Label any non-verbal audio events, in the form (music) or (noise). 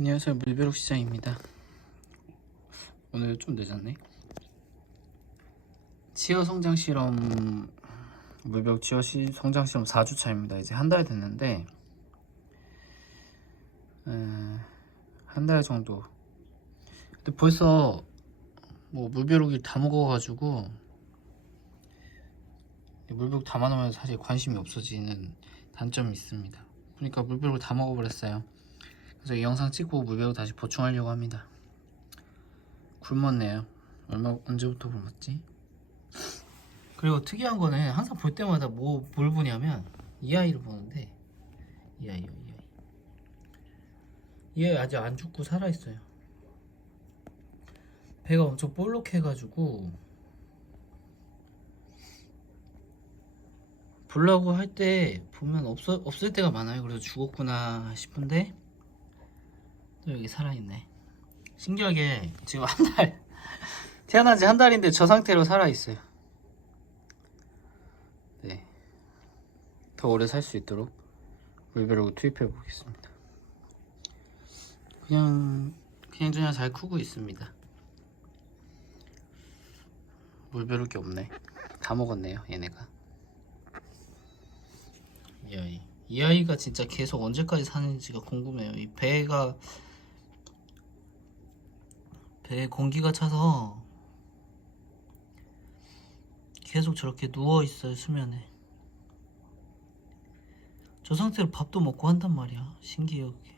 안녕하세요. 물벼룩 시장입니다. 오늘 좀 늦었네. 치어 성장 실험 물벼룩 치어 시, 성장 실험 4주차입니다. 이제 한 달 됐는데 한 달 정도. 근데 벌써 뭐 물벼룩이 다 먹어가지고 물벼룩 담아놓으면 사실 관심이 없어지는 단점이 있습니다. 그러니까 물벼룩을 다 먹어버렸어요 그래서 이 영상 찍고 물배우 다시 보충하려고 합니다. 굶었네요. 얼마 언제부터 굶었지? 그리고 특이한 거는 항상 볼 때마다 뭐 뭘 보냐면 이 아이를 보는데 이 아이요 이 아이. 이 아이 아직 안 죽고 살아 있어요. 배가 엄청 볼록해가지고 보려고 할 때 보면 없어 없을 때가 많아요. 그래서 죽었구나 싶은데 또 여기 살아있네. 신기하게 지금 한 달, (laughs) 태어난 지 한 달인데 저 상태로 살아있어요. 네. 더 오래 살 수 있도록 물벼룩을 투입해 보겠습니다. 그냥, 그냥 저냥 잘 크고 있습니다. 물벼룩이 없네. 다 먹었네요, 얘네가. 이 아이. 이 아이가 진짜 계속 언제까지 사는지가 궁금해요. 이 배가 배에 공기가 차서 계속 저렇게 누워 있어요 수면에. 저 상태로 밥도 먹고 한단 말이야. 신기해요 그게.